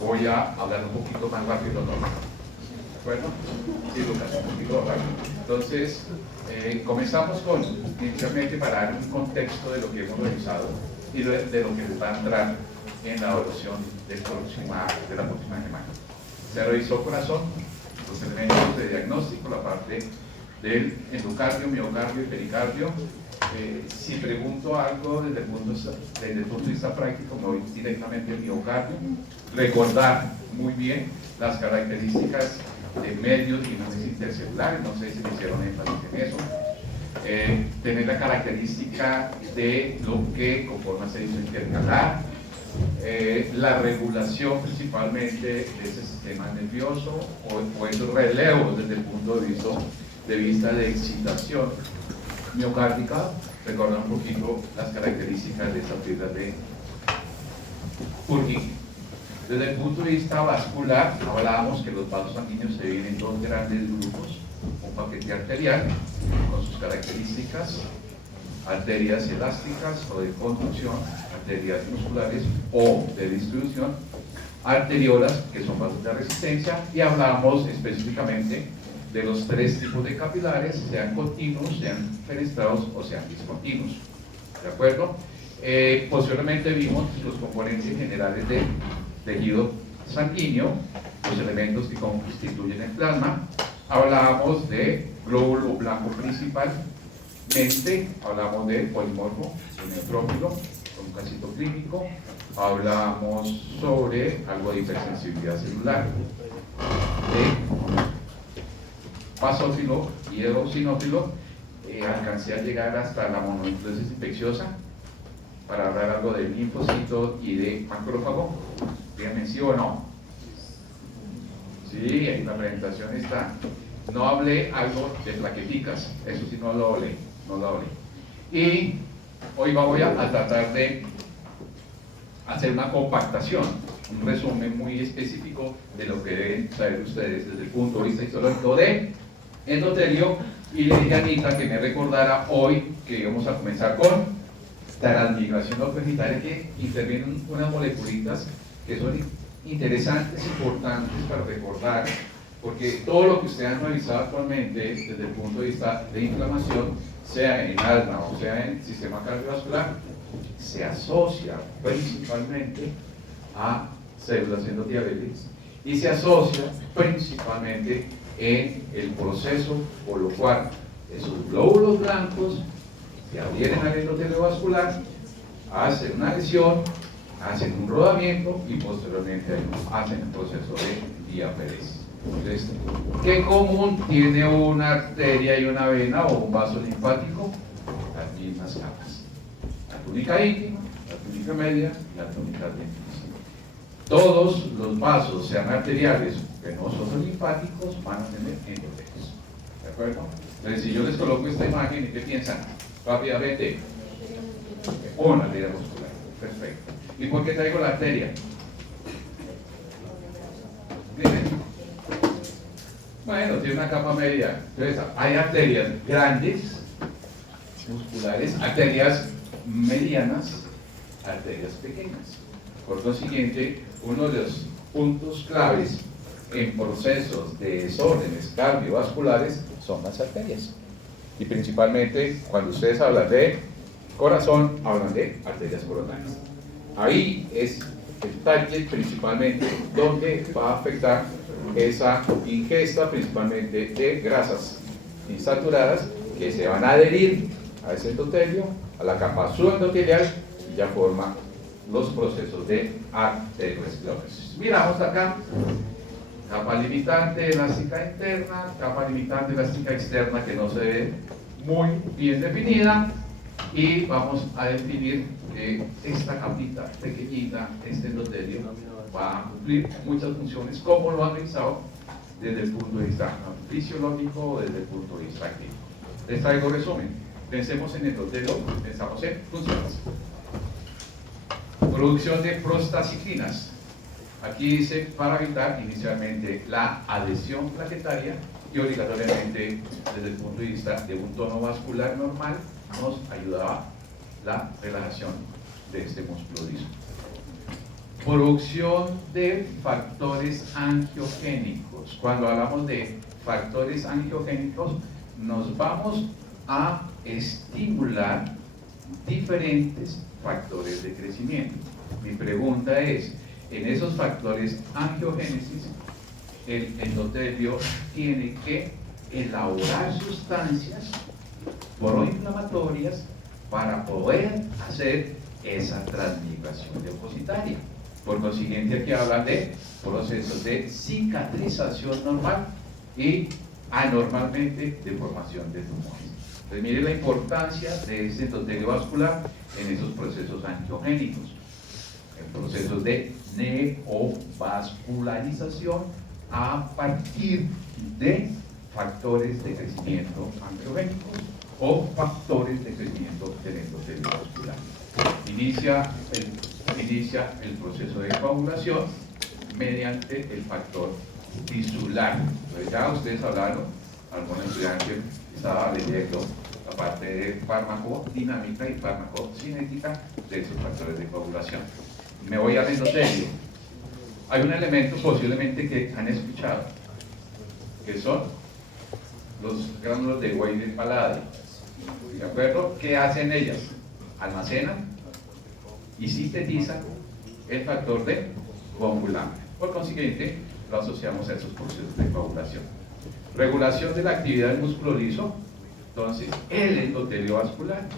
voy a hablar un poquito más rápido, ¿no? ¿De acuerdo? Sí, Lucas, un poquito rápido. Entonces, comenzamos con, inicialmente, para dar un contexto de lo que hemos revisado y de lo que les va a entrar en la evaluación de la próxima semana. Se revisó corazón, los elementos de diagnóstico, la parte del endocardio, miocardio y pericardio. Si pregunto algo desde el punto de vista práctico, me voy directamente al miocardio. Recordar muy bien las características de medios inmunes intercelulares, no sé si me hicieron énfasis en eso. Tener la característica de lo que conforma ese disco intercalar, la regulación principalmente de ese sistema nervioso o esos relevos desde el punto de vista de excitación miocárdica. Recordar un poquito las características de esas fibras de Purkinje. Desde el punto de vista vascular, hablábamos que los vasos sanguíneos se dividen en dos grandes grupos: un paquete arterial con sus características, arterias elásticas o de conducción, arterias musculares o de distribución, arteriolas, que son vasos de resistencia, y hablábamos específicamente de los tres tipos de capilares, sean continuos, sean fenestrados o sean discontinuos. ¿De acuerdo? Posteriormente vimos los componentes generales del tejido sanguíneo, los elementos que constituyen el plasma. Hablábamos de glóbulo blanco principalmente, hablamos de polimorfo, de neutrófilo, con un casito clínico. Hablamos sobre algo de hipersensibilidad celular, de basófilo y eosinófilo. Alcancé a llegar hasta la mononucleosis infecciosa para hablar algo del linfocito y de macrófago. Díganme sí o no. Sí, en la presentación está. No hablé algo de plaqueticas, eso sí no lo hablé, Y hoy voy a tratar de hacer una compactación, un resumen muy específico de lo que deben saber ustedes desde el punto de vista histológico de endotelio. Y le dije a Anita que me recordara hoy que íbamos a comenzar con transmigración opegitaria, que intervienen unas moleculitas que son interesantes, importantes para recordar, porque todo lo que ustedes han revisado actualmente desde el punto de vista de inflamación, sea en asma o sea en sistema cardiovascular, se asocia principalmente a células endoteliales y se asocia principalmente en el proceso por lo cual esos glóbulos blancos se adhieren al endotelio vascular, hacen una lesión, hacen un rodamiento y posteriormente hacen el proceso de diaferesis. Entonces, ¿qué común tiene una arteria y una vena o un vaso linfático? Las mismas capas: la túnica íntima, la túnica media y la túnica adventicia. Todos los vasos, sean arteriales, venosos o linfáticos, van a tener endotelios. ¿De acuerdo? Entonces, si yo les coloco esta imagen, ¿y qué piensan? Rápidamente, una arteria muscular. Perfecto. ¿Y por qué traigo la arteria? ¿Dime? Bueno, tiene una capa media. Entonces, hay arterias grandes, musculares, arterias medianas, arterias pequeñas. Por consiguiente, uno de los puntos claves en procesos de desórdenes cardiovasculares son las arterias. Y principalmente, cuando ustedes hablan de corazón, hablan de arterias coronarias. Ahí es el target principalmente donde va a afectar esa ingesta principalmente de grasas insaturadas que se van a adherir a ese endotelio, a la capa subendotelial, y ya forma los procesos de arteriosclerosis. Miramos acá: capa limitante elástica interna, capa limitante elástica externa que no se ve muy bien definida, y vamos a definir que esta capita pequeñita, este endotelio, va a cumplir muchas funciones, como lo han revisado desde el punto de vista fisiológico o desde el punto de vista clínico. Les traigo resumen. Pensemos en endotelio, pensamos en funciones. Producción de prostaciclinas. Aquí dice para evitar inicialmente la adhesión plaquetaria, y obligatoriamente desde el punto de vista de un tono vascular normal nos ayudaba la relajación de este músculo liso. Producción de factores angiogénicos. Cuando hablamos de factores angiogénicos, nos vamos a estimular diferentes factores de crecimiento. Mi pregunta es, en esos factores angiogénesis, el endotelio tiene que elaborar sustancias proinflamatorias para poder hacer esa transmigración leucocitaria. Por consiguiente, aquí hablan de procesos de cicatrización normal y anormalmente de formación de tumores. Entonces, mire la importancia de ese endotelio vascular en esos procesos angiogénicos, en procesos de neovascularización a partir de factores de crecimiento angiogénicos o factores de crecimiento del endotelio vascular. Inicia el proceso de coagulación mediante el factor tisular. Entonces, ya ustedes hablaron, algún estudiante estaba leyendo la parte de farmacodinámica y farmacocinética de esos factores de coagulación. Me voy al endotelio. Hay un elemento posiblemente que han escuchado, que son los gránulos de Weber-Palade. ¿De acuerdo? ¿Qué hacen ellas? Almacenan y sintetizan el factor de coagulante. Por consiguiente, lo asociamos a esos procesos de coagulación. Regulación de la actividad del músculo liso. Entonces, el endotelio vascular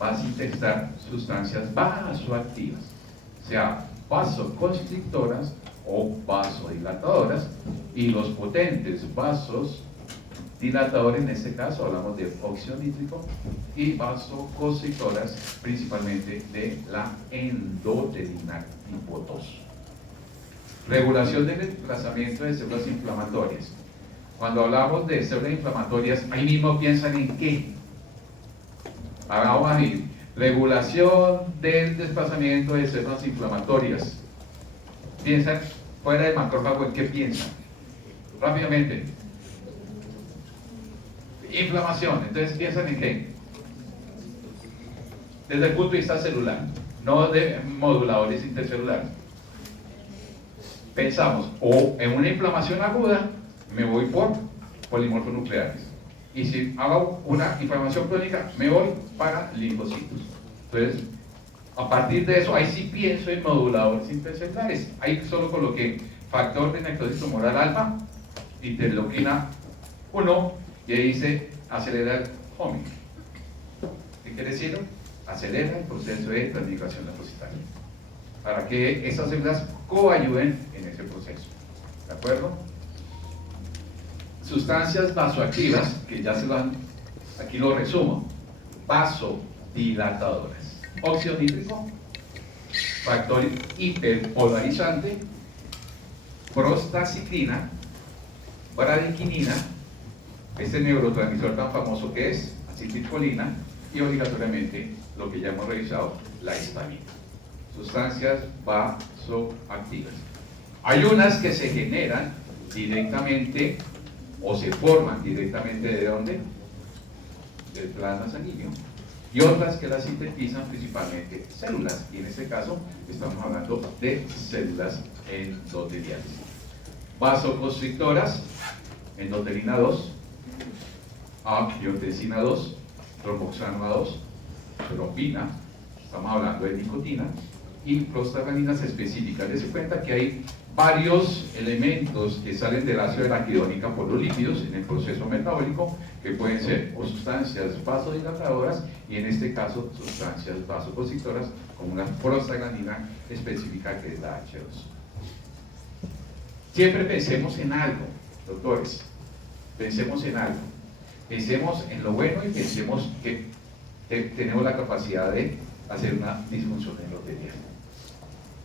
va a sintetizar sustancias vasoactivas, sea vasoconstrictoras o vasodilatadoras, y los potentes vasos dilatadores, en este caso hablamos de óxido nítrico, y vasoconstrictoras principalmente de la endotelina tipo 2. Regulación del desplazamiento de células inflamatorias. Cuando hablamos de células inflamatorias, ahí mismo piensan en qué. Ahora vamos a ver, regulación del desplazamiento de células inflamatorias. Piensan fuera del macrófago, ¿en qué piensan? Rápidamente. Inflamación, entonces piensan en qué. Desde el punto de vista celular, no de moduladores intercelulares. Pensamos o en una inflamación aguda, me voy por polimorfos nucleares, y si hago una inflamación crónica, me voy para linfocitos. Entonces, a partir de eso, ahí sí pienso en moduladores intercelulares. Ahí solo coloqué factor de necrosis tumoral alfa, interleuquina 1, y ahí dice acelerar homing. ¿Qué quiere decir? Acelera el proceso de transmigración leucocitaria, para que esas células coayuden en ese proceso. ¿De acuerdo? Sustancias vasoactivas, que ya se lo han, aquí lo resumo: vasodilatadoras, óxido nítrico, factor hiperpolarizante, prostaciclina, bradiquinina, este neurotransmisor tan famoso que es acetilcolina, y obligatoriamente lo que ya hemos revisado, la histamina. Sustancias vasoactivas. Hay unas que se generan directamente o se forman directamente ¿de dónde? Del plasma sanguíneo, y otras que las sintetizan principalmente células, y en este caso estamos hablando de células endoteliales. Vasoconstrictoras, endotelina 2, angiotensina 2, tromboxano 2, trombina, estamos hablando de nicotina, y prostaglandinas específicas. Dense cuenta que hay varios elementos que salen del ácido araquidónica por los lípidos en el proceso metabólico, que pueden ser o sustancias vasodilatadoras, y en este caso sustancias vasoconstrictoras, como una prostaglandina específica que es la H2. Siempre pensemos en algo, doctores, pensemos en algo, pensemos en lo bueno y pensemos que tenemos la capacidad de hacer una disfunción endotelial.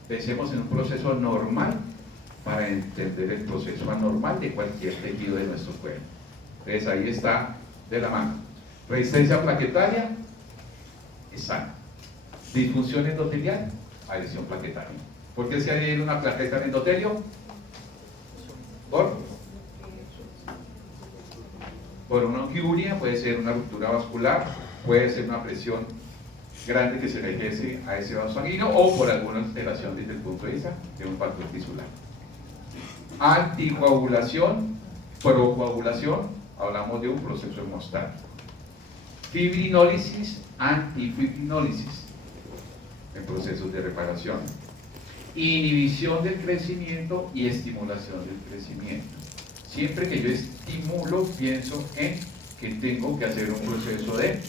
Pensemos en un proceso normal para entender el proceso anormal de cualquier tejido de nuestro cuerpo. Entonces ahí está de la mano. Resistencia plaquetaria, es sana. Disfunción endotelial, adhesión plaquetaria. ¿Por qué se adhiere una plaqueta al endotelio? Por una angiuria, puede ser una ruptura vascular, puede ser una presión grande que se le ejerce a ese vaso sanguíneo o por alguna alteración desde el punto de vista de un factor tisular. Anticoagulación, procoagulación, hablamos de un proceso hemostático. Fibrinólisis, antifibrinólisis, en procesos de reparación. Inhibición del crecimiento y estimulación del crecimiento. Siempre que yo estimulo, pienso en que tengo que hacer un proceso de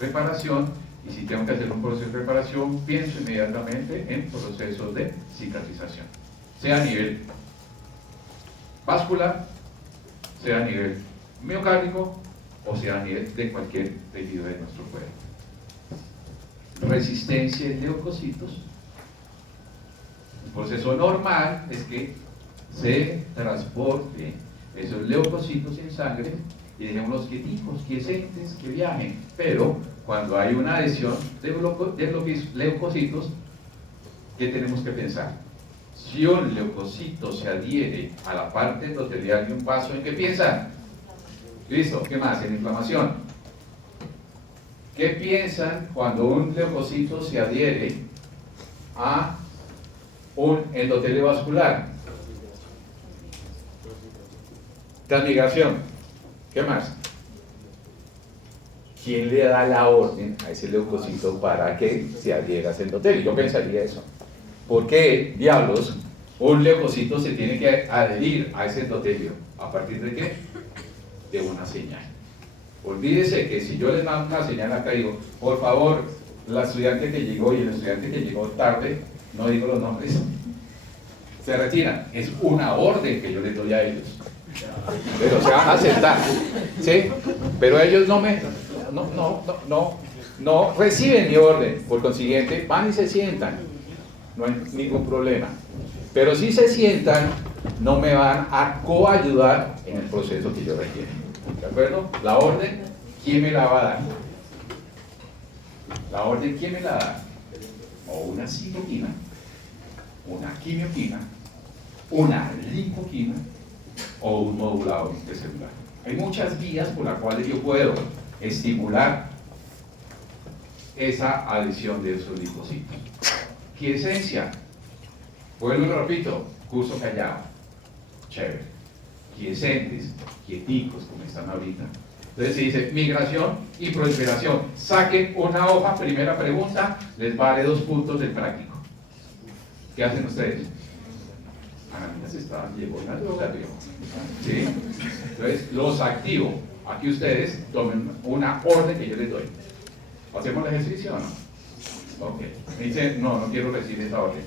reparación, y si tengo que hacer un proceso de reparación, pienso inmediatamente en procesos de cicatrización, sea a nivel vascular, sea a nivel miocárdico, o sea a nivel de cualquier tejido de nuestro cuerpo. Resistencia de leucocitos. El proceso normal es que se transporte esos leucocitos en sangre y dejemos quieticos, quiescentes, que viajen. Pero cuando hay una adhesión de leucocitos, ¿qué tenemos que pensar? Si un leucocito se adhiere a la parte endotelial de un vaso, ¿en qué piensan? Listo, ¿qué más? En inflamación. ¿Qué piensan cuando un leucocito se adhiere a un endotelio vascular? Transmigración. ¿Qué más? ¿Quién le da la orden a ese leucocito para que se adhiera a ese endotelio? Yo pensaría eso. ¿Por qué, diablos, un leucocito se tiene que adherir a ese endotelio? ¿A partir de qué? De una señal. Olvídese que si yo les mando una señal acá, digo, por favor, la estudiante que llegó y el estudiante que llegó tarde, no digo los nombres, se retiran. Es una orden que yo les doy a ellos. Pero se van a sentar, ¿sí? Pero ellos no reciben mi orden. Por consiguiente, van y se sientan. No hay ningún problema. Pero si se sientan, no me van a coayudar en el proceso que yo requiero. ¿De acuerdo? La orden, ¿quién me la va a dar? La orden, ¿quién me la da? O una citoquina, una quimioquina, una linfoquina o un modulador intracelular. Hay muchas vías por las cuales yo puedo estimular esa adhesión de esos linfocitos. Quiesencia, vuelvo y lo repito, curso callado, chévere. Quiescentes, quieticos como están ahorita. Entonces se dice migración y proliferación. Saquen una hoja, primera pregunta, les vale 2 puntos del práctico. ¿Qué hacen ustedes? Ana, se está, llegó una droga, ¿sí? Entonces los activo. Aquí ustedes tomen una orden que yo les doy. ¿Hacemos el ejercicio o no? Ok. Me dicen, no quiero recibir esta orden.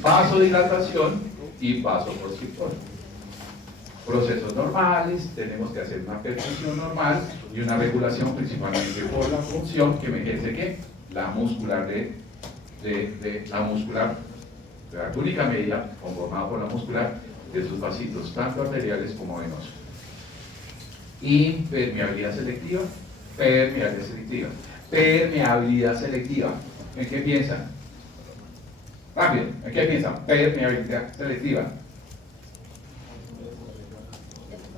Vasodilatación y vasoconstrictor. Procesos normales, tenemos que hacer una perfusión normal y una regulación principalmente por la función que me ejerce ¿qué? La muscular de la túnica media, conformada por la muscular de sus vasitos, tanto arteriales como venosos. Impermeabilidad selectiva, permeabilidad selectiva. Permeabilidad selectiva. ¿En qué piensan? Rápido, ¿en qué piensan? Permeabilidad selectiva.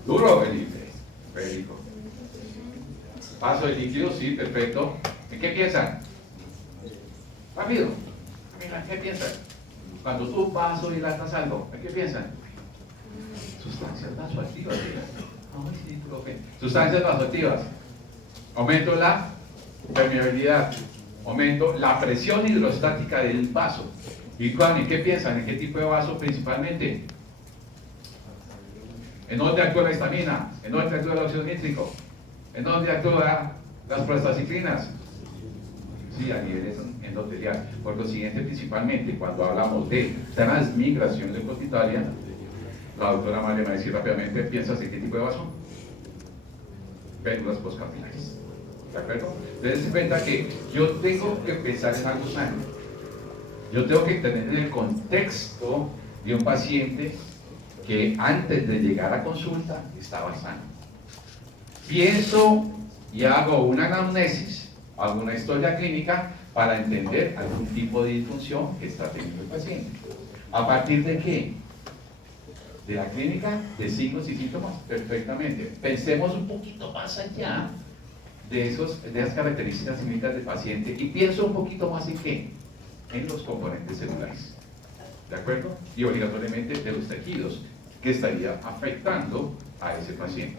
Duro, Felipe. Federico. Paso de líquido, sí, perfecto. ¿En qué piensan? Rápido. Mira, ¿en qué piensan? Cuando tú vasodilatas algo, ¿en qué piensan? Sustancias vasoactivas. Ay, sí, profe. Sustancias vasoactivas. Aumento la permeabilidad. Aumento la presión hidrostática del vaso. ¿Y en qué piensan? ¿En qué tipo de vaso principalmente? ¿En dónde actúa la histamina? ¿En dónde actúa el óxido nítrico? ¿En dónde actúan las prostaciclinas? Sí, a nivel endotelial. Por lo siguiente, principalmente cuando hablamos de transmigración leucocitaria, la doctora María me va a decir rápidamente, ¿piensas en qué tipo de vaso? Péndulas postcapilares. ¿De acuerdo? Entonces se cuenta que yo tengo que pensar en algo sano. Yo tengo que tener el contexto de un paciente que antes de llegar a consulta estaba sano. Pienso y hago una anamnesis, hago una historia clínica para entender algún tipo de disfunción que está teniendo el paciente. ¿A partir de qué? De la clínica, de signos y síntomas, perfectamente. Pensemos un poquito más allá de esas características clínicas del paciente y pienso un poquito más en qué, en los componentes celulares, ¿de acuerdo? Y obligatoriamente de los tejidos que estaría afectando a ese paciente.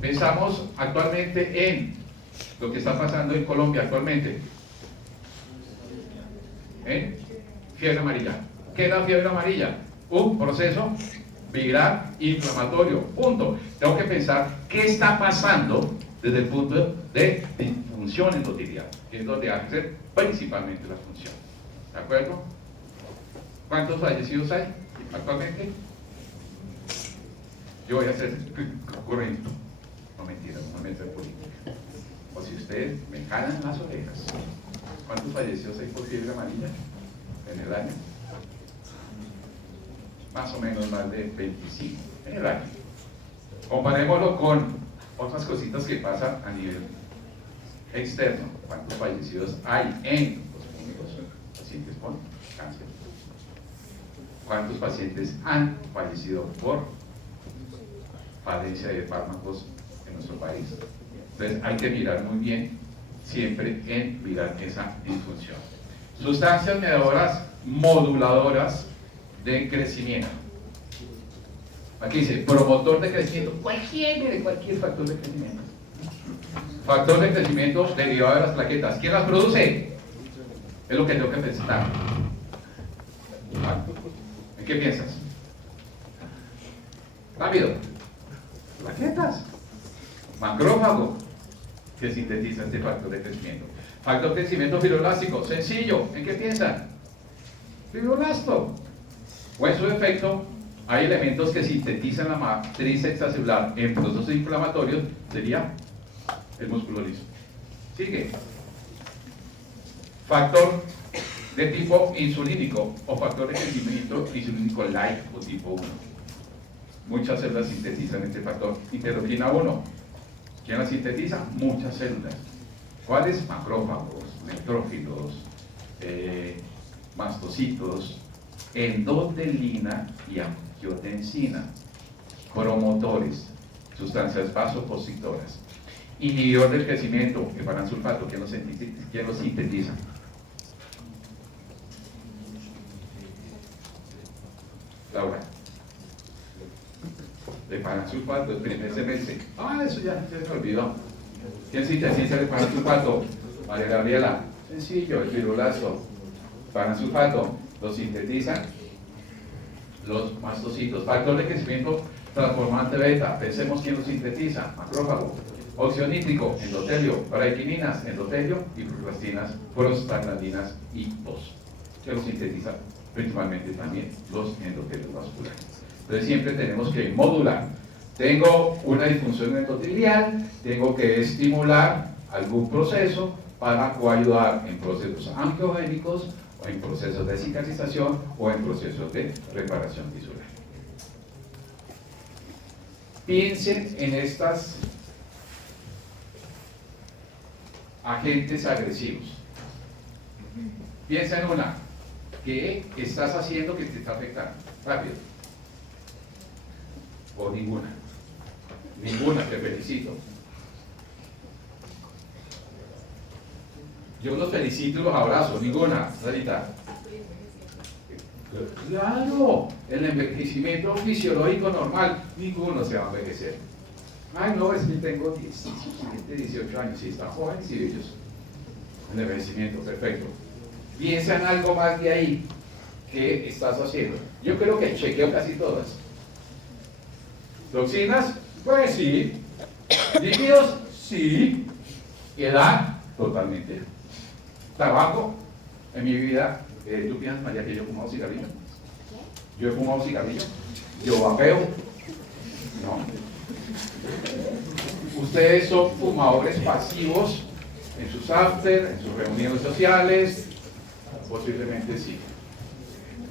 Pensamos actualmente en lo que está pasando en Colombia actualmente, en fiebre amarilla. ¿Qué es la fiebre amarilla? Un proceso viral inflamatorio, punto. Tengo que pensar qué está pasando desde el punto de disfunción endotelial, que es donde hace principalmente la función. ¿De acuerdo? ¿Cuántos fallecidos hay actualmente? Yo voy a hacer corriendo. No mentira, no me meto en política. O si ustedes me jalan las orejas. ¿Cuántos fallecidos hay por fiebre amarilla en el año? Más o menos más de 25 en el año. Comparémoslo con otras cositas que pasan a nivel externo. ¿Cuántos fallecidos hay en los públicos pacientes con cáncer? ¿Cuántos pacientes han fallecido por falencia de fármacos en nuestro país? Entonces hay que mirar muy bien, siempre en mirar esa disfunción. Sustancias mediadoras moduladoras de crecimiento. Aquí dice promotor de crecimiento, cualquier factor de crecimiento. Factor de crecimiento derivado de las plaquetas. ¿Quién las produce? Es lo que tengo que pensar. ¿En qué piensas? Rápido. Plaquetas. Macrófago que sintetiza este factor de crecimiento. Factor de crecimiento fibroblástico, sencillo. ¿En qué piensan? Fibroblasto. O en su defecto, hay elementos que sintetizan la matriz extracelular en procesos inflamatorios, sería el músculo liso. Sigue. Factor de tipo insulínico o factor de crecimiento insulínico light o tipo 1. Muchas células sintetizan este factor. Interleuquina 1. ¿Quién la sintetiza? Muchas células. ¿Cuáles? Macrófagos, neutrófilos, mastocitos, endotelina y angiotensina, promotores, sustancias vasoconstrictoras, inhibidor del crecimiento, efaransulfato. ¿Quién lo sintetiza? Laura. Efaransulfato, el primer semestre. Eso ya se me olvidó. ¿Quién sintetiza el efaransulfato? María Gabriela. Sencillo, el fibroblasto. Efaransulfato lo sintetizan los mastocitos. Factor de crecimiento transformante beta. Pensemos quién lo sintetiza. Macrófago. Óxido nítrico, endotelio. Paraquininas, endotelio. Y prostaglandinas y 2. Que lo sintetiza principalmente también los endotelios vasculares. Entonces siempre tenemos que modular. Tengo una disfunción endotelial, tengo que estimular algún proceso para coayudar en procesos angiogénicos, o en procesos de cicatrización, o en procesos de reparación tisular. Piensen en estas agentes agresivos. Piensa en una. ¿Qué estás haciendo que te está afectando? Rápido. O ninguna. Ninguna, te felicito. Yo los felicito y los abrazo. Ninguna, Sarita. Claro, el envejecimiento fisiológico normal, ninguno se va a envejecer. Ay, no, es que tengo 17, 18 años, sí, están jóvenes y bellos. El envejecimiento, perfecto. Piensa en algo más de ahí que estás haciendo. Yo creo que chequeo casi todas. ¿Toxinas? Pues sí. ¿Líquidos? Sí. ¿Edad? Totalmente. ¿Tabaco? En mi vida, ¿tú piensas, María, que yo he fumado cigarrillo? ¿Yo he fumado cigarrillo? ¿Yo vapeo? No. ¿Ustedes son fumadores pasivos en sus after, en sus reuniones sociales? Posiblemente sí.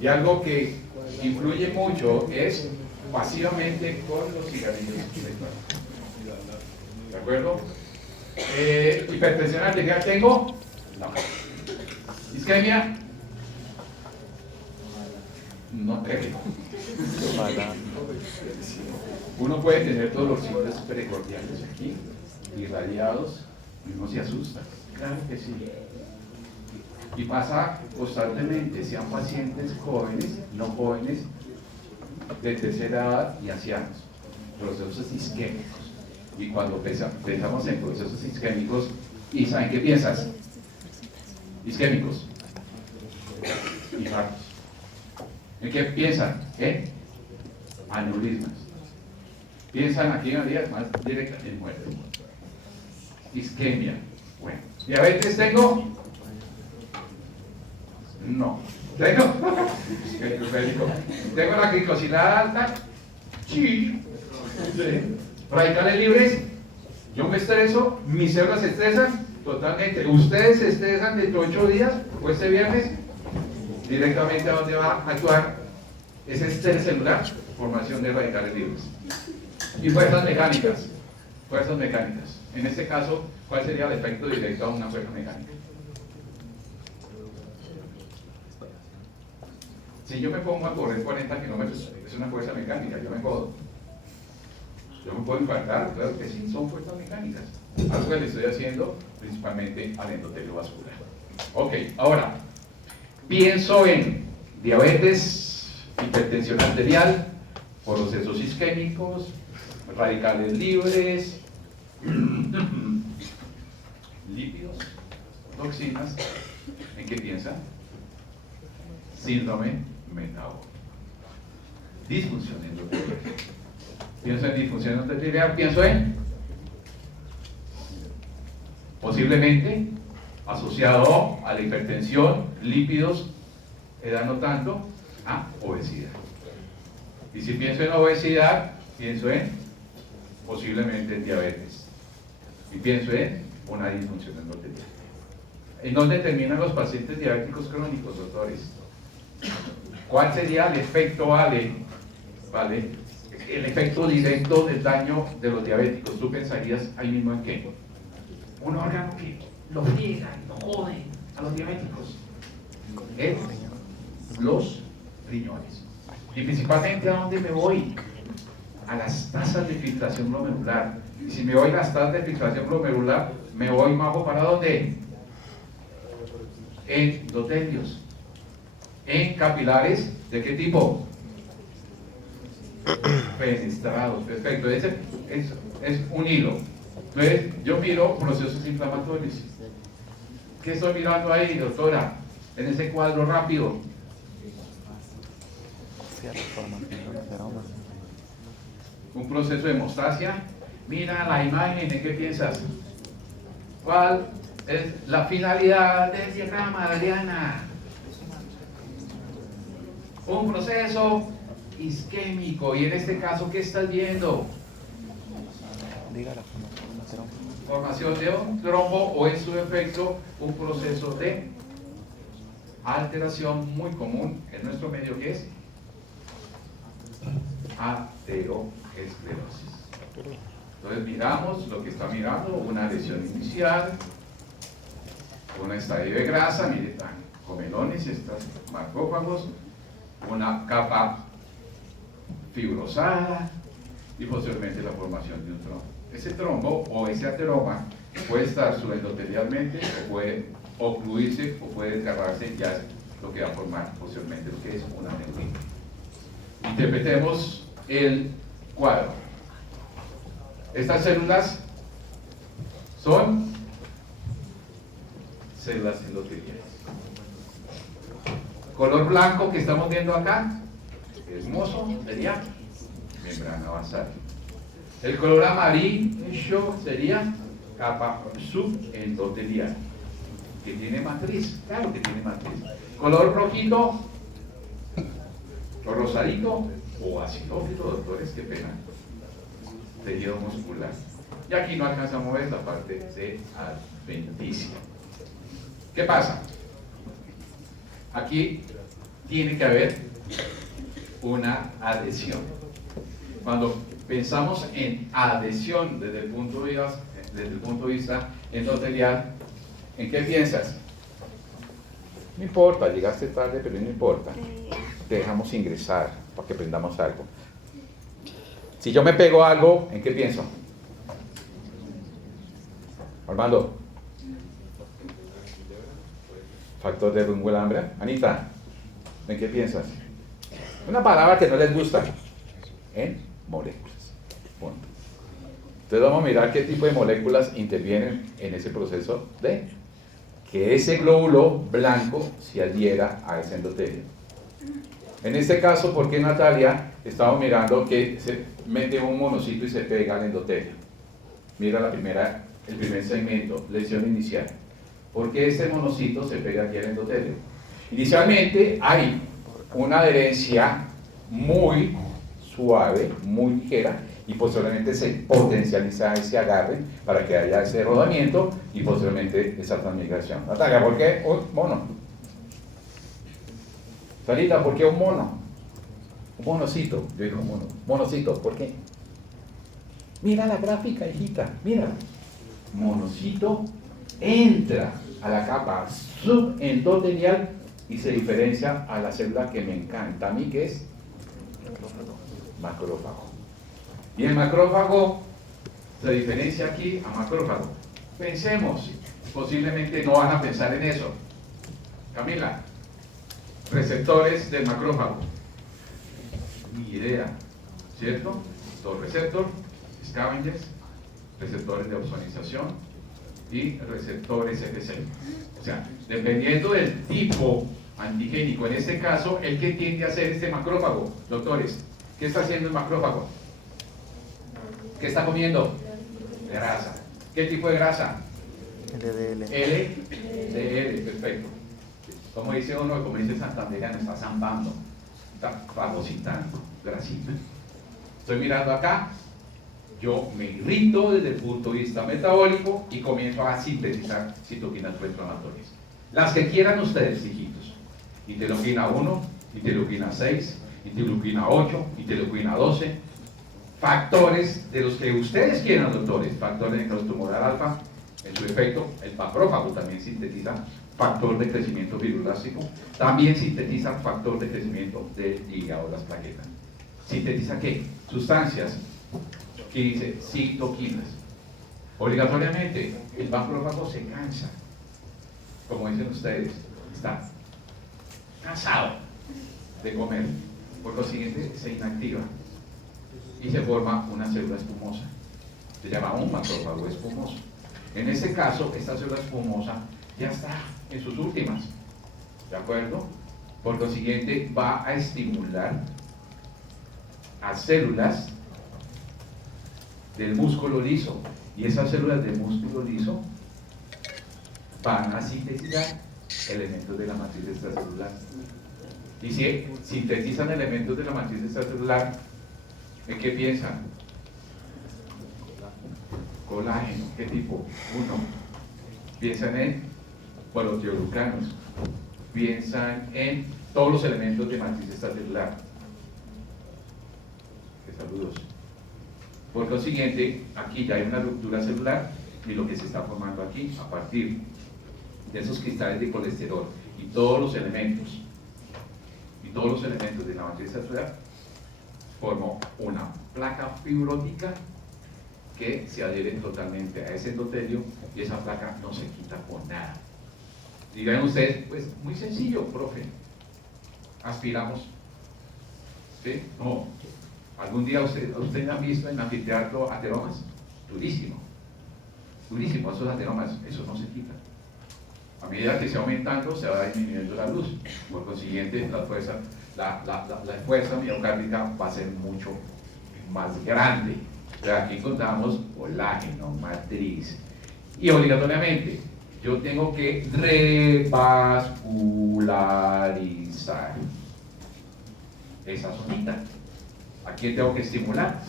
Y algo que influye mucho es pasivamente con los cigarrillos electrónicos. ¿De acuerdo? ¿Hipertensión arterial tengo? No. ¿Isquemia? No creo. Uno puede tener dolorcitos precordiales aquí, irradiados, Y uno se asusta. Claro que sí. Y pasa constantemente, sean pacientes jóvenes, no jóvenes, de tercera edad y ancianos, procesos isquémicos. Y cuando pensamos en procesos isquémicos, ¿y saben qué piensas? Isquémicos, infartos. ¿En qué piensan? ¿En aneurismas? Piensan aquí en la vida más directa en muerte. Isquemia. Bueno, ¿diabetes tengo? No. ¿Tengo? ¿Tengo la glicosilada alta? Sí. ¿Radicales libres? Yo me estreso, mis células se estresan totalmente. ¿Ustedes se estresan dentro de 8 días o este viernes? Directamente a dónde va a actuar ese estrés celular, formación de radicales libres. Y fuerzas mecánicas. Fuerzas mecánicas. En este caso, ¿cuál sería el efecto directo a una fuerza mecánica? Si yo me pongo a correr 40 kilómetros, es una fuerza mecánica, yo me jodo. Yo me puedo infartar, claro que sí, son fuerzas mecánicas. Algo que le estoy haciendo principalmente al endotelio vascular. Ok, ahora, pienso en diabetes, hipertensión arterial, procesos isquémicos, radicales libres, lípidos, toxinas. ¿En qué piensan? Síndrome metabólico. Disfunción endotelial. Pienso en disfunción endotelial, pienso en posiblemente asociado a la hipertensión, lípidos, edad no tanto, a obesidad. Y si pienso en obesidad, pienso en posiblemente en diabetes. Y pienso en una disfunción endotelial. ¿En dónde terminan los pacientes diabéticos crónicos, doctores? ¿Cuál sería el efecto ¿vale? El efecto directo del daño de los diabéticos? ¿Tú pensarías ahí mismo en qué? Un órgano que lo friegan, lo joden a los diabéticos. Es los riñones. Y principalmente, ¿a dónde me voy? A las tasas de filtración glomerular. Y si me voy a las tasas de filtración glomerular, me voy bajo ¿para dónde? En endotelios. En capilares, ¿de qué tipo? Fenestrados, perfecto. Ese es un hilo. Entonces, yo miro procesos inflamatorios. ¿Qué estoy mirando ahí, doctora? En ese cuadro rápido. Un proceso de hemostasia. Mira la imagen, ¿en qué piensas? ¿Cuál es la finalidad del diagrama, Adriana? Un proceso isquémico. Y en este caso, ¿qué estás viendo? Formación de un trombo o en su efecto un proceso de alteración muy común en nuestro medio, que es ateroesclerosis. Entonces miramos lo que está mirando, una lesión inicial, un estadio de grasa, mire, están comelones, estas macrófagos, una capa fibrosada y posteriormente la formación de un trombo. Ese trombo o ese ateroma puede estar subendotelialmente o puede ocluirse o puede desgarrarse, ya es lo que va a formar posteriormente lo que es una aneurisma. Interpretemos el cuadro. Estas células son células endoteliales. Color blanco que estamos viendo acá, hermoso, sería membrana basal. El color amarillo sería capa subendotelial, que tiene matriz, claro que tiene matriz. Color rojito, o rosadito, o acidófilo, doctores, qué pena, tejido muscular. Y aquí no alcanzamos a ver la parte de adventicia. ¿Qué pasa? Aquí tiene que haber una adhesión. Cuando pensamos en adhesión desde el punto de vista endotelial, ¿en qué piensas? No importa, llegaste tarde, pero no importa. Te dejamos ingresar para que aprendamos algo. Si yo me pego algo, ¿en qué pienso? Armando. Factor de Runge-Lambert. Anita, ¿en qué piensas? Una palabra que no les gusta. En moléculas. Punto. Entonces vamos a mirar qué tipo de moléculas intervienen en ese proceso de que ese glóbulo blanco se adhiera a ese endotelio. En este caso, ¿por qué Natalia? Estamos mirando que se mete un monocito y se pega al endotelio. Mira el primer segmento, lesión inicial. ¿Por qué este monocito se pega aquí al endotelio? Inicialmente hay una adherencia muy suave, muy ligera, y posteriormente se potencializa ese agarre para que haya ese rodamiento y posteriormente esa transmigración. Natalia, ¿por qué un mono? Sarita, ¿por qué un mono? Un monocito, yo digo mono. Monocito, ¿por qué? Mira la gráfica, hijita, mira. Monocito entra a la capa subendotelial y se diferencia a la célula que me encanta a mí, que es macrófago. Y el macrófago se diferencia aquí a macrófago. Pensemos, posiblemente no van a pensar en eso. Camila, receptores del macrófago. Ni idea, ¿cierto? Receptor, scavengers, receptores de ozonización y receptores FC. O sea, dependiendo del tipo antigénico, en este caso, el que tiende a hacer este macrófago. Doctores, ¿qué está haciendo el macrófago? ¿Qué está comiendo? Grasa. ¿Qué tipo de grasa? LDL. LDL, perfecto. Como dice uno, como dice Santanderano, está zampando, está fagocitando grasita. Estoy mirando acá, yo me irrito desde el punto de vista metabólico y comienzo a sintetizar citoquinas proinflamatorias. Las que quieran ustedes, hijitos. Interleuquina 1, interleuquina 6, interleuquina 8, interleuquina 12. Factores de los que ustedes quieran, doctores. Factor de necrosis tumoral alfa, en su efecto, el macrófago también sintetiza factor de crecimiento fibroelástico, también sintetiza factor de crecimiento del hígado, las plaquetas. ¿Sintetiza qué? Sustancias que dice citoquinas. Obligatoriamente, el macrófago se cansa, como dicen ustedes, está cansado de comer, por lo siguiente se inactiva y se forma una célula espumosa. Se llama un macrófago espumoso. En este caso, esta célula espumosa ya está en sus últimas, ¿de acuerdo? Por lo siguiente, va a estimular a células del músculo liso, y esas células del músculo liso van a sintetizar elementos de la matriz extracelular. Y si sintetizan elementos de la matriz extracelular, ¿en qué piensan? Colágeno, ¿qué tipo? 1. Piensan en poliotioglucanos, piensan en todos los elementos de matriz extracelular. Saludos. Por lo siguiente, aquí ya hay una ruptura celular y lo que se está formando aquí, a partir de esos cristales de colesterol y todos los elementos de la matriz celular, formó una placa fibrótica que se adhiere totalmente a ese endotelio y esa placa no se quita con nada. Digan ustedes, pues muy sencillo, profe, aspiramos, ¿sí? No. ¿Algún día ustedes han visto en anfiteatro ateromas? Durísimo, durísimo, esos ateromas, eso no se quita. A medida que se va aumentando, se va disminuyendo la luz. Por consiguiente, la fuerza miocárdica va a ser mucho más grande. Pero aquí contamos colágeno, matriz. Y obligatoriamente, yo tengo que revascularizar esa zonita. ¿A quién tengo que estimular?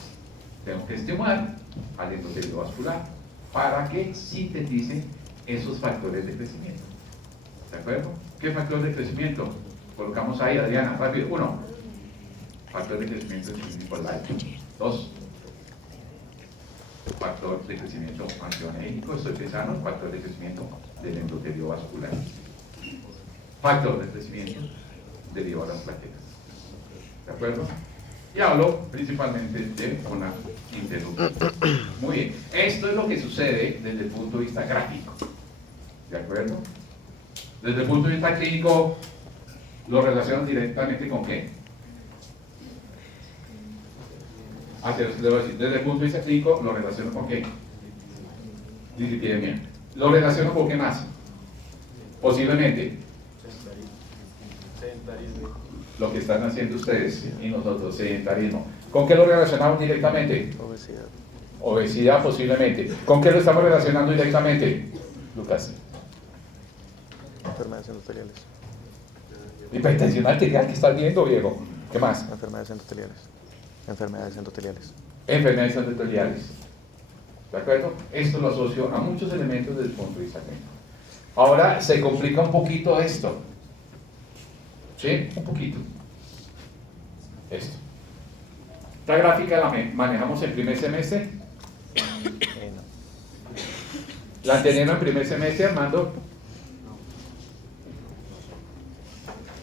Tengo que estimular al endotelio vascular para que sintetice esos factores de crecimiento. ¿De acuerdo? ¿Qué factor de crecimiento? Colocamos ahí, Adriana, rápido. 1. Factor de crecimiento de 2. Factor de crecimiento antiogénico, estoy pensando, factor de crecimiento del endotelio vascular. Factor de crecimiento derivado de las plaquetas. ¿De acuerdo? Y hablo principalmente de una interrupción. Muy bien, esto es lo que sucede desde el punto de vista gráfico. ¿De acuerdo? Desde el punto de vista clínico, lo relacionan directamente con qué. Desde el punto de vista clínico, lo relaciono con qué. Dislipidemia. ¿Lo relaciono con qué más? Posiblemente lo que están haciendo ustedes y nosotros, sedentarismo. ¿Con qué lo relacionamos directamente? Obesidad. Obesidad posiblemente. ¿Con qué lo estamos relacionando directamente? Lucas. Enfermedades endoteliales. Hipertensión arterial que estás viendo, Diego. ¿Qué más? Enfermedades endoteliales. Enfermedades endoteliales. Enfermedades endoteliales. ¿De acuerdo? Esto lo asocio a muchos elementos desde el punto de vista clínico. Ahora se complica un poquito esto. ¿Sí? Un poquito. Esto. Esta gráfica la manejamos en primer semestre. No. ¿La entendieron en primer semestre, Armando?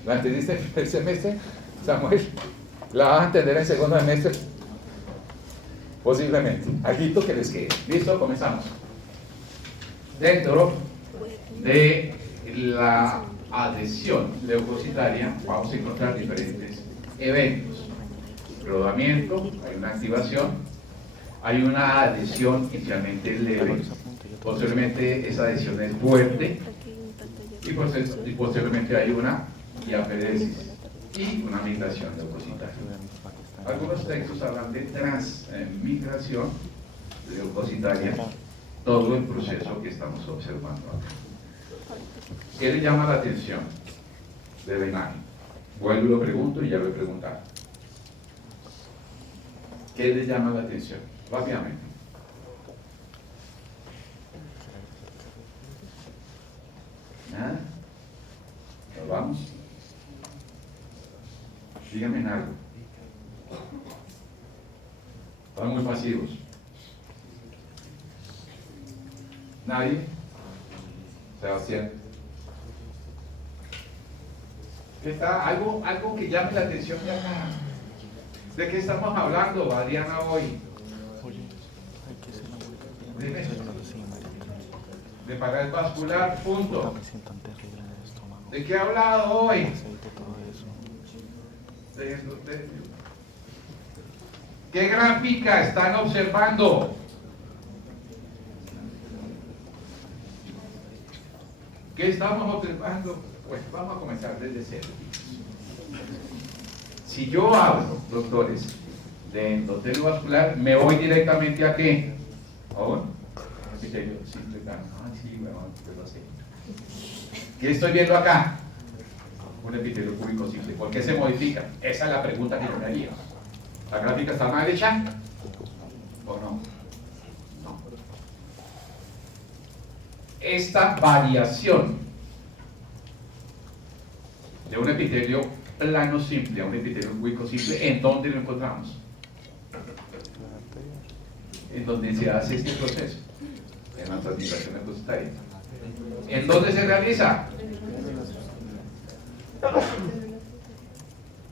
¿La entendiste en primer semestre, Samuel? ¿La vas a entender en segundo semestre? Posiblemente. Algo que les quede. ¿Listo? Comenzamos. Dentro de la adhesión leucocitaria vamos a encontrar diferentes eventos. Rodamiento, hay una activación, hay una adhesión inicialmente leve, posiblemente esa adhesión es fuerte y posiblemente hay una diaperesis y una migración leucocitaria. Algunos textos hablan de transmigración leucocitaria, todo el proceso que estamos observando acá. ¿Qué le llama la atención de la imagen? Vuelvo y lo pregunto y ya lo he preguntado. ¿Qué le llama la atención? Rápidamente. ¿Nada? ¿Nos vamos? Díganme en algo. Están muy pasivos. ¿Nadie? Sebastián. ¿Qué está? Algo que llame la atención de acá. ¿De qué estamos hablando, Adriana, hoy? Oye, hay que hacer una Dime. modificación. De pared vascular, punto. Me siento tan terrible en el estómago. ¿De qué ha hablado hoy? Aceite, todo eso. De endotelio. ¿Qué gráfica están observando? ¿Qué estamos observando? Pues vamos a comenzar desde cero. Si yo hablo, doctores, de endotelio vascular, me voy directamente a qué? ¿A un epitelio simple plano? Ah, sí, bueno, yo lo sé. ¿Qué estoy viendo acá? Un epitelio cúbico simple. ¿Por qué se modifica? Esa es la pregunta que yo me haría. ¿La gráfica está mal hecha? ¿O no? No. Esta variación de un epitelio plano simple a un epitelio cúbico simple, ¿en dónde lo encontramos? En donde se hace este proceso, en la transmigración leucocitaria. ¿En dónde se realiza?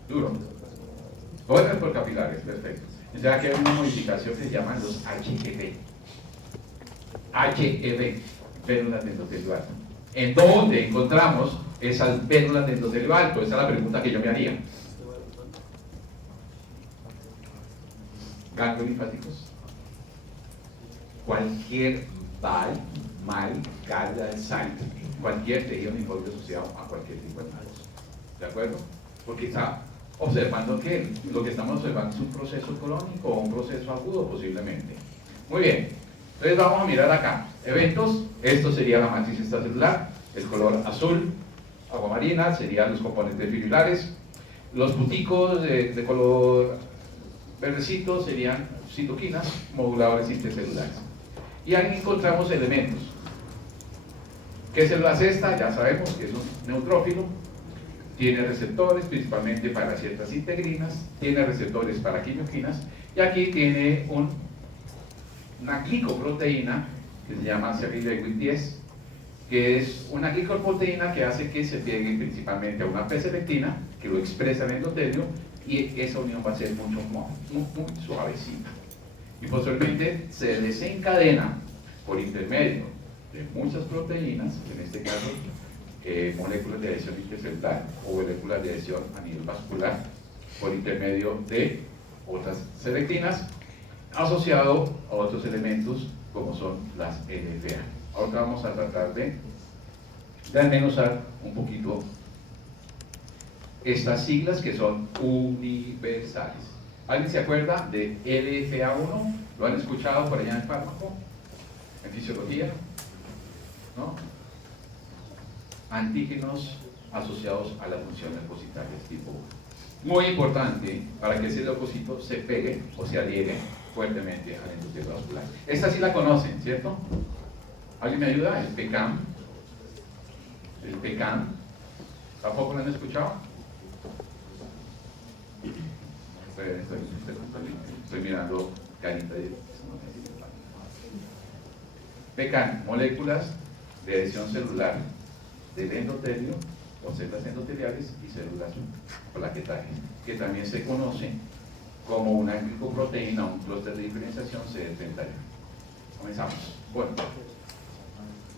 Duro. Bueno, por capilares, perfecto. O sea que hay una modificación que se llaman los HEV. HEV, vénulas de endotelio alto. ¿En dónde encontramos esas vénulas de endotelio alto? Esa es la pregunta que yo me haría. Ganglios linfáticos. Cualquier mal, carga de sangre, cualquier tejido linfático asociado a cualquier tipo de malos. ¿De acuerdo? Porque está observando que lo que estamos observando es un proceso crónico o un proceso agudo posiblemente. Muy bien, entonces vamos a mirar acá. Eventos, esto sería la matriz extracelular, el color azul, agua marina, serían los componentes fibrilares. Los puticos de color verdecito serían citoquinas, moduladores intercelulares. Y ahí encontramos elementos. ¿Qué célula es esta? Ya sabemos que es un neutrófilo. Tiene receptores principalmente para ciertas integrinas, tiene receptores para quimioquinas, y aquí tiene una glicoproteína que se llama CERLI-Lewis-10, que es una glicoproteína que hace que se pegue principalmente a una P-selectina, que lo expresa en el endotelio, y esa unión va a ser mucho muy suavecita. Y posteriormente se desencadena por intermedio de muchas proteínas, en este caso moléculas de adhesión intercelular o moléculas de adhesión a nivel vascular, por intermedio de otras selectinas, asociado a otros elementos como son las LFA. Ahora vamos a tratar de desmenuzar un poquito estas siglas que son universales. ¿Alguien se acuerda de LFA1? ¿Lo han escuchado por allá en el fármaco? ¿En fisiología? ¿No? Antígenos asociados a las funciones leucocitarias tipo 1. Muy importante para que ese leucocito se pegue o se adhiere fuertemente al endotelium vascular. Esta sí la conocen, ¿cierto? ¿Alguien me ayuda? El PECAM. El PECAM. ¿Tampoco lo han escuchado? Estoy mirando carita de... PECAM, moléculas de adhesión celular del endotelio o células endoteliales y células plaquetarias, que también se conoce como una glicoproteína o un clúster de diferenciación CD31. Comenzamos. Bueno,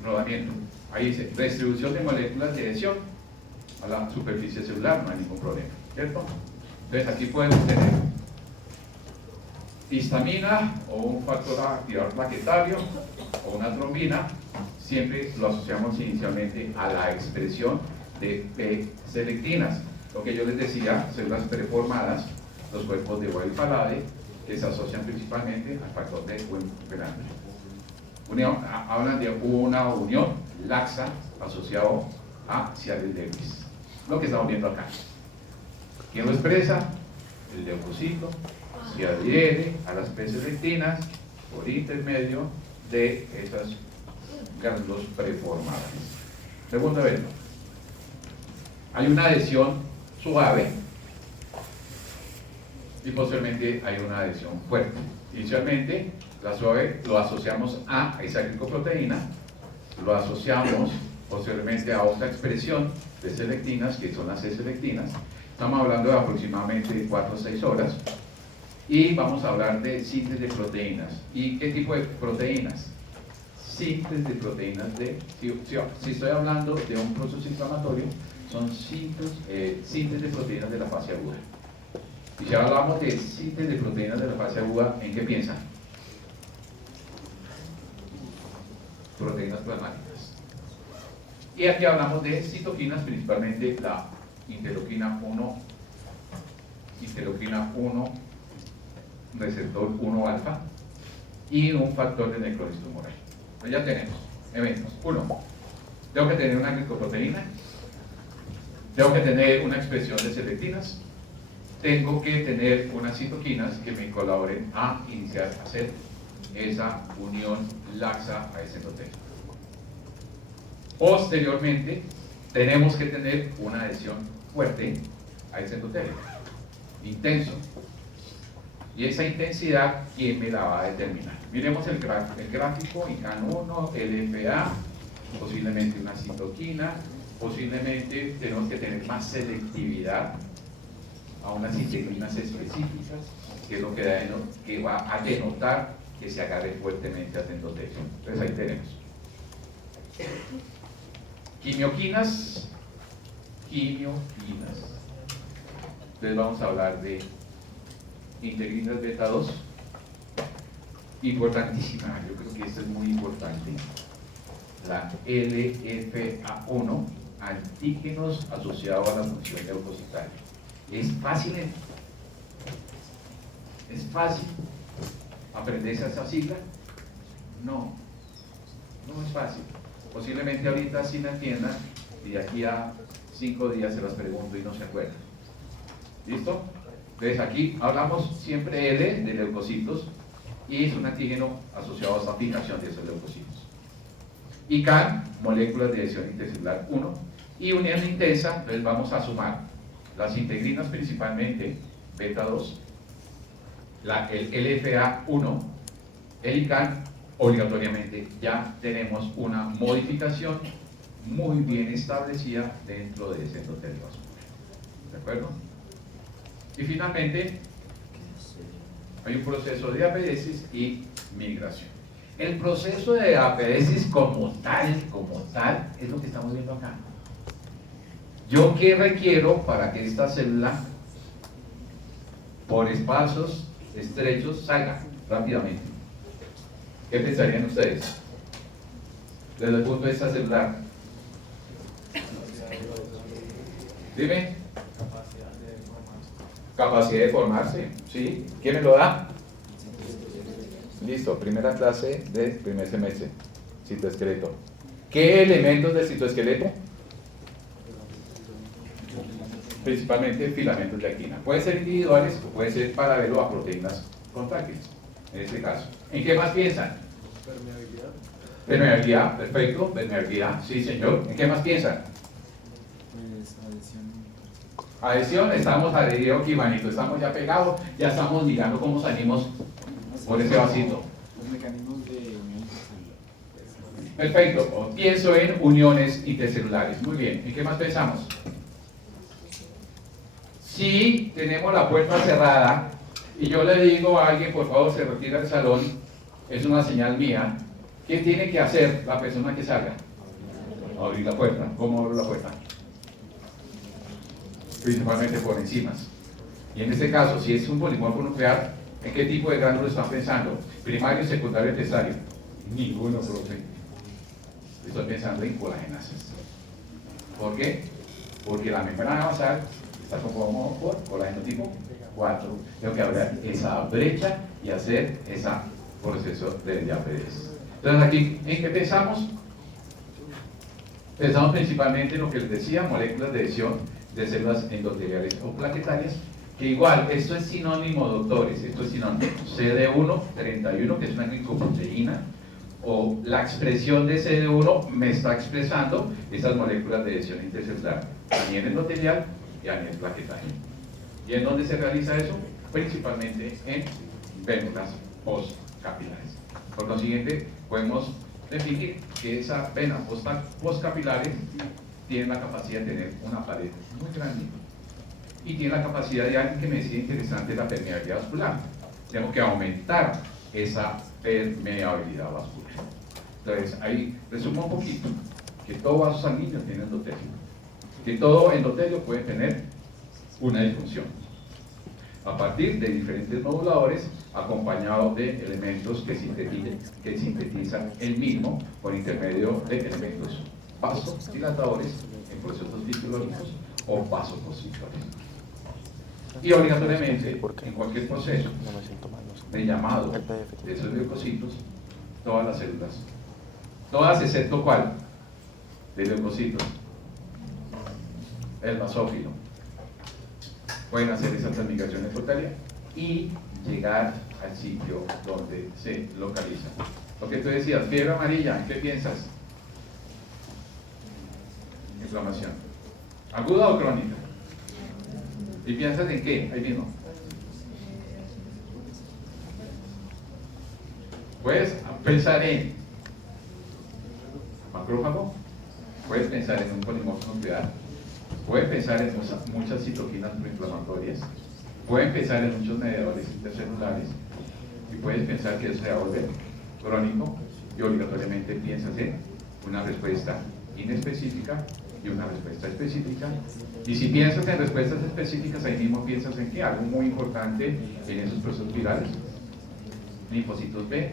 rodamiento. Ahí dice, distribución de moléculas de adhesión a la superficie celular, no hay ningún problema, ¿cierto? Entonces aquí podemos tener histamina o un factor activador plaquetario o una trombina, siempre lo asociamos inicialmente a la expresión de P-selectinas. Lo que yo les decía, células preformadas, los cuerpos de Weil-Faraday, que se asocian principalmente al factor de Weyl-Faraday. Hablan de una unión laxa asociado a Cialis-Lewis. Lo que estamos viendo acá. ¿Quién lo expresa? El leucocito se adhiere a las P-selectinas por intermedio de esas glándulas preformadas. Segundo evento. Hay una adhesión suave y posteriormente hay una adhesión fuerte. Inicialmente, la suave lo asociamos a esa glicoproteína, lo asociamos posteriormente a otra expresión de selectinas, que son las C-selectinas. Estamos hablando de aproximadamente 4 a 6 horas. Y vamos a hablar de síntesis de proteínas. ¿Y qué tipo de proteínas? Síntesis de proteínas si estoy hablando de un proceso inflamatorio, son síntesis de proteínas de la fase aguda. Y si hablamos de síntesis de proteínas de la fase aguda, ¿en qué piensan? Proteínas plasmáticas. Y aquí hablamos de citoquinas, principalmente la interleuquina 1, receptor 1 alfa y un factor de necrosis tumoral. Pues ya tenemos eventos. 1. Tengo que tener una glicoproteína, tengo que tener una expresión de selectinas, tengo que tener unas citoquinas que me colaboren a iniciar a hacer esa unión laxa a ese endotelio. Posteriormente, tenemos que tener una adhesión fuerte a ese endotelio, intenso. Y esa intensidad, ¿quién me la va a determinar? Miremos el gráfico, ICAN1, LFA, posiblemente una citoquina, posiblemente tenemos que tener más selectividad a unas integrinas específicas, que es lo que va a denotar que se agarre fuertemente al endotelio. Entonces ahí tenemos quimioquinas. Entonces vamos a hablar de integrinas beta 2, importantísima, yo creo que esto es muy importante, la LFA1, antígenos asociados a la función leucocitaria. ¿Es fácil aprenderse a esa sigla? No es fácil. Posiblemente ahorita sí la entiendan y de aquí a 5 días se las pregunto y no se acuerdan. ¿Listo? Entonces aquí hablamos siempre L de leucocitos y es un antígeno asociado a esta fijación de esos leucocitos. Y CAN, moléculas de adhesión intercelular 1, y unión intensa, entonces vamos a sumar las integrinas principalmente, beta 2, el LFA1, el ICAN, obligatoriamente ya tenemos una modificación muy bien establecida dentro de ese endotelio vascular. ¿De acuerdo? Y finalmente, hay un proceso de apedesis y migración. El proceso de apedesis como tal, es lo que estamos viendo acá. ¿Yo qué requiero para que esta célula, por espacios estrechos, salga rápidamente? ¿Qué pensarían ustedes? Desde el punto de vista celular. Dime. Capacidad de formarse, ¿sí? ¿Quién me lo da? Listo, primera clase del primer semestre. Citoesqueleto. ¿Qué elementos del citoesqueleto? Principalmente filamentos de actina. Pueden ser individuales o pueden ser paralelo a proteínas contráctiles, en este caso. ¿En qué más piensan? Permeabilidad. Permeabilidad, perfecto. Permeabilidad, sí señor. ¿En qué más piensan? Pues adhesión. Adhesión, estamos adheridos aquí, manito. Estamos ya pegados, ya estamos mirando cómo salimos por ese vasito. Los mecanismos de unión intercelular. Perfecto. Pienso en uniones intercelulares. Muy bien. ¿En qué más pensamos? Si tenemos la puerta cerrada y yo le digo a alguien, por favor, se retira del salón, es una señal mía. ¿Qué tiene que hacer la persona que salga? Abrir la puerta. ¿Cómo abro la puerta? Principalmente por enzimas. Y en este caso, si es un polimorfo nuclear, ¿en qué tipo de gránulo están pensando? ¿Primario, secundario, terciario? Ninguno, profe. Estoy pensando en colagenasas. ¿Por qué? Porque la membrana basal está conformada por colágeno tipo 4. Tengo que abrir esa brecha y hacer ese proceso de diabetes. Entonces aquí, ¿en qué pensamos? Pensamos principalmente en lo que les decía, moléculas de adhesión de células endoteliales o plaquetarias, que igual, esto es sinónimo, doctores, esto es sinónimo. CD1-31, que es una glicoproteína, o la expresión de CD1 me está expresando estas moléculas de adhesión intercelular, a nivel endotelial y a nivel plaquetario. ¿Y en dónde se realiza eso? Principalmente en vénulas postcapilares. Por consiguiente, podemos definir que esa vena postcapilares tiene la capacidad de tener una pared muy grande y tiene la capacidad de algo que me decía interesante, la permeabilidad vascular. Tengo que aumentar esa permeabilidad vascular. Entonces, ahí resumo un poquito, que todo vaso sanguíneo tiene endotelio, que todo endotelio puede tener una disfunción a partir de diferentes noduladores acompañados de elementos que sintetizan el mismo por intermedio de elementos vasodilatadores en procesos fisiológicos o vasoconstrictores. Y obligatoriamente, en cualquier proceso de llamado de esos leucocitos, todas las células, todas excepto ¿cuál? De leucocitos, el basófilo, pueden hacer esa transmigración ectotalia y llegar al sitio donde se localiza. Lo que tú decías, fiebre amarilla, ¿en qué piensas? Inflamación. ¿Aguda o crónica? ¿Y piensas en qué? Ahí mismo. Puedes pensar en macrófago, puedes pensar en un polimorfo nuclear, puedes pensar en muchas citoquinas proinflamatorias, puedes pensar en muchos mediadores intercelulares y puedes pensar que eso se va a volver crónico y obligatoriamente piensas en una respuesta inespecífica y una respuesta específica. Y si piensas en respuestas específicas, ahí mismo piensas en que algo muy importante en esos procesos virales: linfocitos B,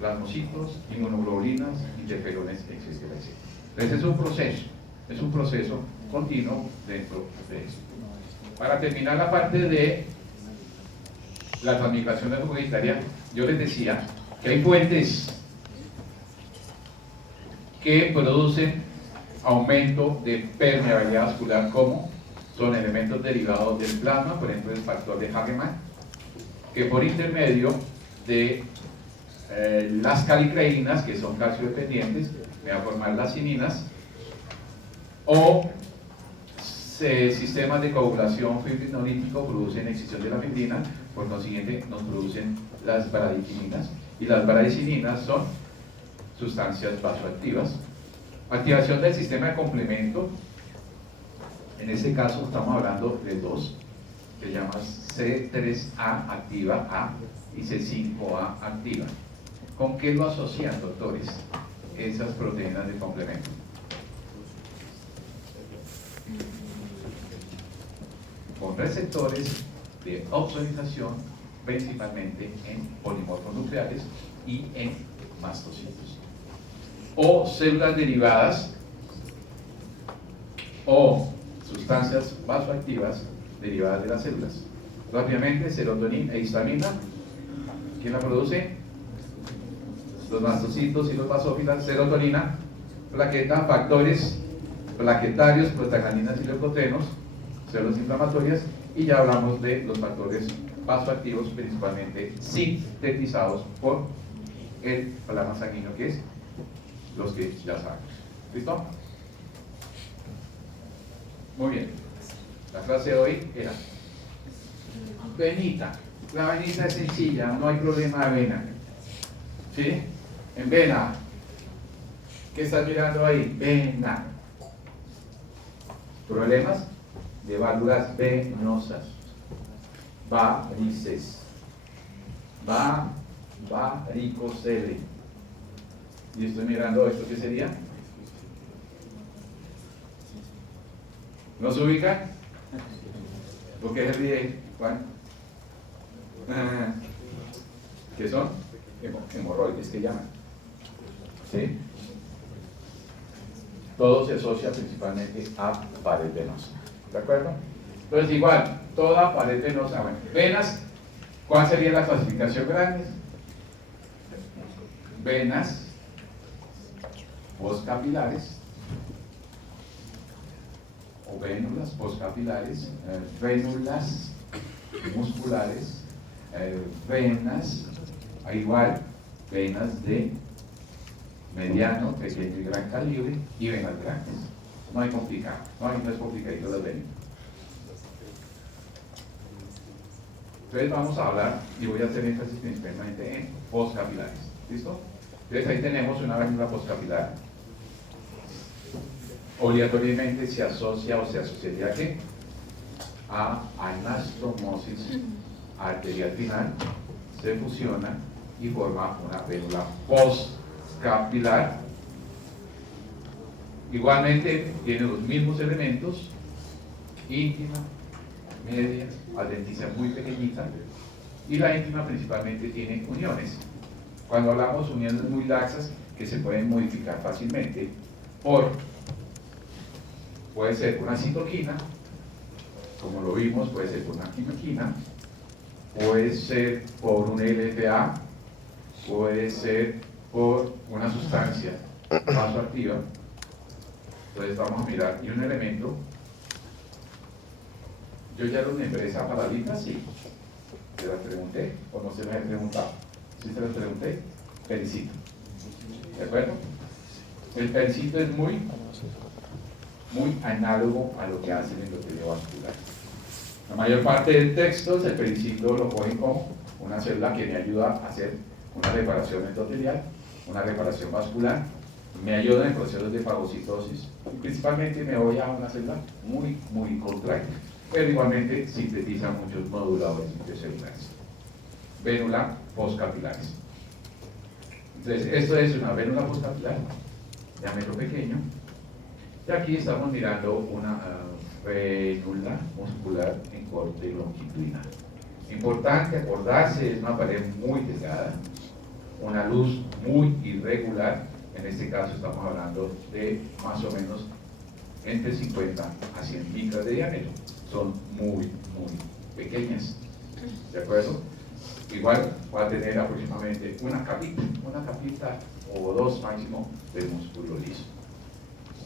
plasmocitos, inmunoglobulinas, interferones, etcétera, etcétera. Entonces es un proceso continuo dentro de esto. Para terminar la parte de la transmigración hereditaria, yo les decía que hay fuentes que producen aumento de permeabilidad vascular, como son elementos derivados del plasma, por ejemplo el factor de Hagemann, que por intermedio de las calicreínas, que son calcio dependientes, me va a formar las cininas, o sistemas de coagulación fibrinolítico producen excisión de la fibrina, por consiguiente nos producen las bradicininas, y las bradicininas son sustancias vasoactivas. Activación del sistema de complemento, en este caso estamos hablando de dos, se llama C3A activa A y C5A activa. ¿Con qué lo asocian, doctores, esas proteínas de complemento? Con receptores de oxonización, principalmente en polimorfos nucleares y en mastocitos. O células derivadas o sustancias vasoactivas derivadas de las células. Rápidamente, serotonina e histamina. ¿Quién la produce? Los mastocitos y los basófilas. Serotonina, plaqueta, factores plaquetarios, prostaglandinas y leucotrienos, células inflamatorias, y ya hablamos de los factores vasoactivos, principalmente sintetizados por el plasma sanguíneo, que es los que ya sabemos. ¿Listo? Muy bien. La clase de hoy era venita. La venita es sencilla, no hay problema de vena. ¿Sí? En vena. ¿Qué estás mirando ahí? Vena. Problemas de válvulas venosas. Varices. Varicocele. Y estoy mirando esto, ¿qué sería? ¿No se ubican? ¿Por qué se ríe, Juan? ¿Qué son? Hemorroides, que llaman. ¿Sí? Todo se asocia principalmente a pared venosa. ¿De acuerdo? Entonces, igual, toda pared venosa. Bueno, venas, ¿cuál sería la clasificación grande? Venas postcapilares o vénulas postcapilares, vénulas musculares, venas, igual, venas de mediano, pequeño y gran calibre, y venas grandes. No hay complicado, no es complicadito las venas. Entonces vamos a hablar, y voy a hacer énfasis principalmente en postcapilares. ¿Listo? Entonces ahí tenemos una vértebra postcapilar. Obligatoriamente se asocia o se asociaría ¿a qué? A anastomosis arterial final, se fusiona y forma una vértebra postcapilar. Igualmente tiene los mismos elementos: íntima, media, adventicia muy pequeñita, y la íntima principalmente tiene uniones. Cuando hablamos uniones muy laxas que se pueden modificar fácilmente puede ser una citoquina, como lo vimos, puede ser por una quinoquina, puede ser por un LFA, puede ser por una sustancia vasoactiva. Entonces vamos a mirar, y un elemento, yo ya lo nombré esa paradita, sí, se las pregunté, o no se las he preguntado. Si se las pregunté, pericito. ¿De acuerdo? El pericito es muy análogo a lo que hace el endotelio vascular. La mayor parte del texto, el pericito lo ponen como una célula que me ayuda a hacer una reparación endotelial, una reparación vascular, me ayuda en procesos de fagocitosis, y principalmente me voy a una célula muy contraída, pero igualmente sintetiza muchos moduladores intercelulares. Vérula postcapilares. Entonces, esto es una vérula postcapilar, diámetro pequeño, y aquí estamos mirando una vérula muscular en corte longitudinal. Importante acordarse, es una pared muy delgada, una luz muy irregular. En este caso estamos hablando de más o menos entre 50 a 100 micras de diámetro. Son muy pequeñas. ¿De acuerdo? Igual va a tener aproximadamente una capita o dos máximo de músculo liso.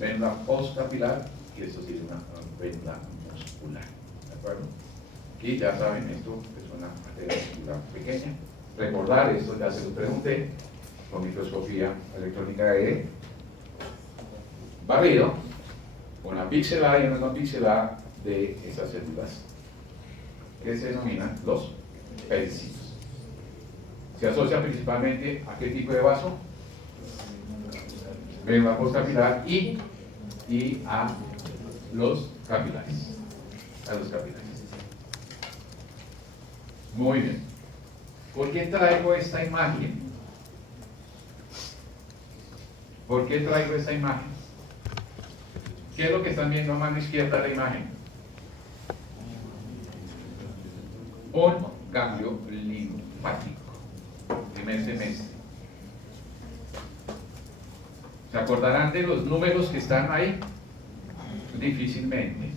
Vértebra postcapilar, y eso sí es una vértebra muscular. ¿De acuerdo? Aquí ya saben, esto es una arteria muscular pequeña. Recordar, esto ya se lo pregunté, con microscopía electrónica de aire, barrido, una pixelada y una no pixelada de esas células que se denominan los pericitos. Se asocia principalmente a qué tipo de vaso, vértebra postcapilar y a los capilares. Muy bien. ¿Por qué traigo esta imagen? ¿Por qué traigo esta imagen? ¿Qué es lo que están viendo a mano izquierda de la imagen? Un ganglio linfático. Primer semestre. ¿Se acordarán de los números que están ahí? Difícilmente.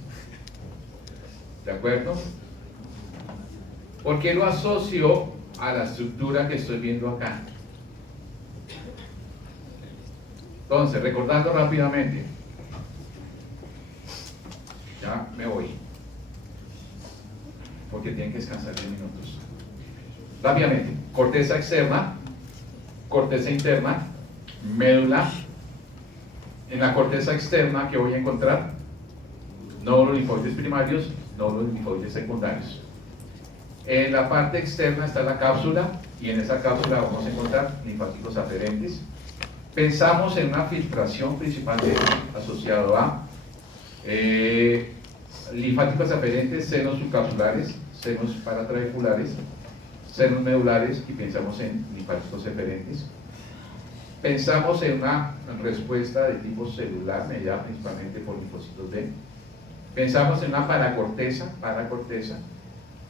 ¿De acuerdo? ¿Por qué lo asocio a la estructura que estoy viendo acá? Entonces, recordando rápidamente. Ya me voy. Porque tienen que descansar 10 minutos. Rápidamente. Corteza externa, corteza interna, médula. En la corteza externa, ¿qué voy a encontrar? Nódulos linfoides primarios, nódulos linfoides secundarios. En la parte externa está la cápsula, y en esa cápsula vamos a encontrar linfáticos aferentes. Pensamos en una filtración principalmente asociado a linfáticos aferentes, senos subcapsulares, senos paratrabeculares, senos medulares, y pensamos en linfáticos eferentes. Pensamos en una respuesta de tipo celular, mediada principalmente por linfocitos B. Pensamos en una paracorteza,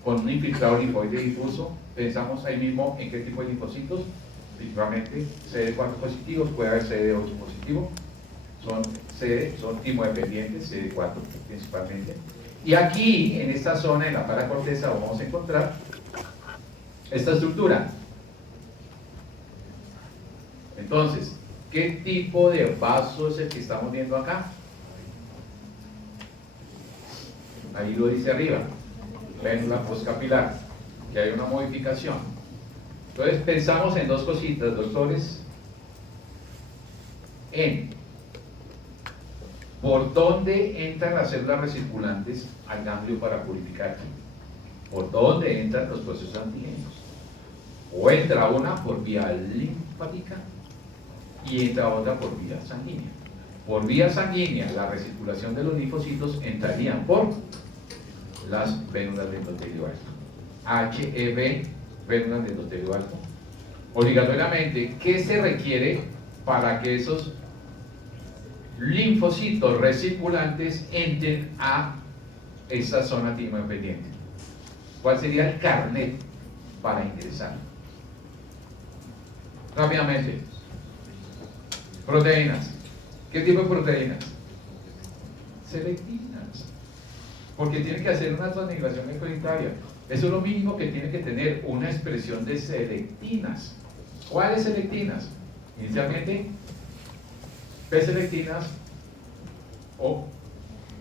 con un infiltrado linfoide difuso. Pensamos ahí mismo en qué tipo de linfocitos, principalmente CD4 positivos, puede haber CD8 positivo, son timodependientes, CD4 principalmente. Y aquí, en esta zona, en la paracorteza, vamos a encontrar esta estructura. Entonces, ¿qué tipo de vaso es el que estamos viendo acá? Ahí lo dice arriba, vénula postcapilar, que hay una modificación. Entonces pensamos en dos cositas, doctores, en por dónde entran las células recirculantes al ganglio para purificar, por dónde entran los procesos antigénicos. O entra una por vía linfática y entra otra por vía sanguínea. Por vía sanguínea, la recirculación de los linfocitos entrarían por las vénulas de endotelio alto. HEB, vénulas de endotelio alto. Obligatoriamente, ¿qué se requiere para que esos linfocitos recirculantes entren a esta zona timodependiente? ¿Cuál sería el carnet para ingresar? Rápidamente. Proteínas. ¿Qué tipo de proteínas? Selectivas. Porque tiene que hacer una transmigración ecoidentaria. Eso es lo mínimo que tiene que tener una expresión de selectinas. ¿Cuáles selectinas? Inicialmente, P-selectinas o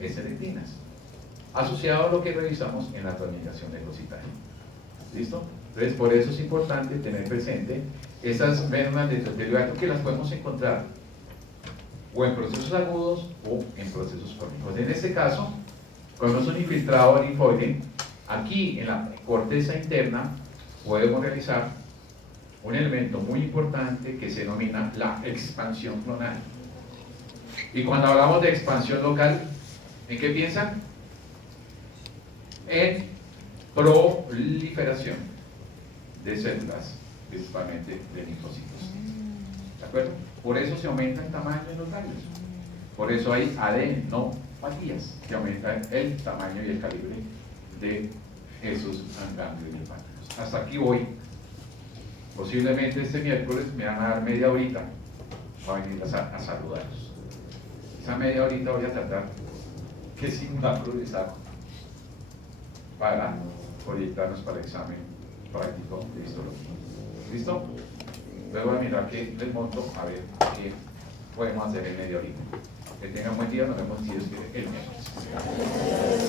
E-selectinas, asociado a lo que revisamos en la transmigración leucocitaria. ¿Listo? Entonces, por eso es importante tener presente esas vénulas de endotelio alto, que las podemos encontrar o en procesos agudos o en procesos crónicos. En este caso, cuando es un infiltrado linfoide, aquí en la corteza interna podemos realizar un elemento muy importante que se denomina la expansión clonal. Y cuando hablamos de expansión local, ¿en qué piensan? En proliferación de células, principalmente de linfocitos. ¿De acuerdo? Por eso se aumenta el tamaño de los ganglios. Por eso hay adenopatías, que aumentan el tamaño y el calibre de esos ganglios linfáticos. Hasta aquí voy. Posiblemente este miércoles me van a dar media horita para venir a saludarlos. Esa media horita voy a tratar que simulacro les hago para proyectarnos para el examen práctico de histología. ¿Listo? Luego voy a mirar qué les monto, a ver qué podemos hacer en media horita. Que tengan buen día, nos vemos si Dios quiere el miércoles.